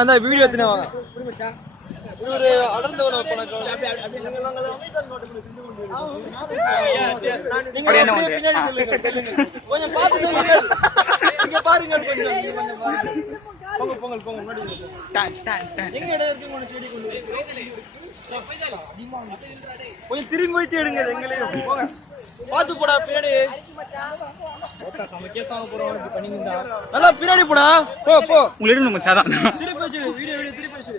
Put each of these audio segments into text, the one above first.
அந்த வீடியோ எடுத்துனே வாங்க. ஒரு அடர்ந்த ஒரு பணக்கம். நீங்க பின்னாடி சொல்லுங்க. கொஞ்சம் பார்த்து சொல்லுங்க. இங்க பாருங்க கொஞ்சம் போங்க முன்னாடி. எங்க இடம் இருக்கு உங்க செடி கொண்டு. கொஞ்சம் திரும்பி போய் தேடுங்க எங்களையும். போங்க. பாத்து போடா பின்னாடி. நல்லா பின்னாடி போடா. போ உங்களுக்கு எடுக்கணும் சாதான். திருப்பி வச்சு வீடியோ திருப்பி வச்சு.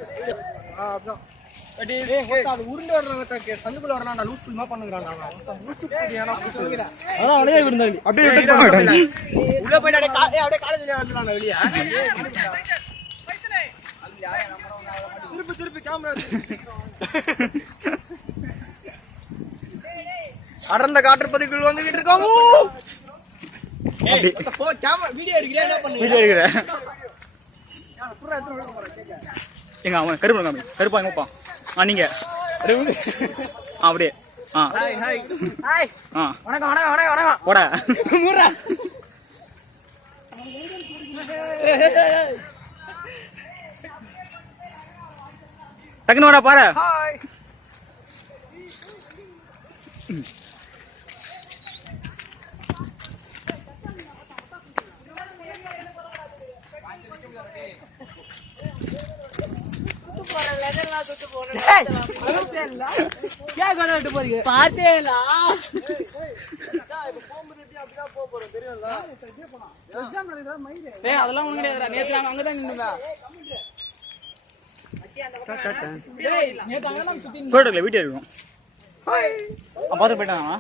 உருண்டு வர்றவங்க சந்துக்குள்ள வரலாம். நான் லூஸ் ஃபுல்லா பண்ணுங்கறான். அதான் அலையா விருந்தாளி. அப்படியே உள்ள போய் அப்படியே காலேஜ்ல வரலாம் வெளிய. திருப்பி கேமரா. அடர்ந்த காற்றுப்பதிக்குள் வந்துகிட்டு இருக்காங்க. வீடியோ எடுக்கல என்ன பண்ணுங்க? வீடியோ எடுக்கிறேன். எங்க அவன் கருப்பா எங்கப்பா? நீங்க அப்படியே வணக்கம் போட டக்குன்னு வாடா பாரு. அதெல்லாம் ஒண்ணு கிடையாதுடா. நேத்து நாங்க அங்கதான் நின்னுங்க. வீடியோ இருக்கும். பார்த்து போயிட்டாங்க.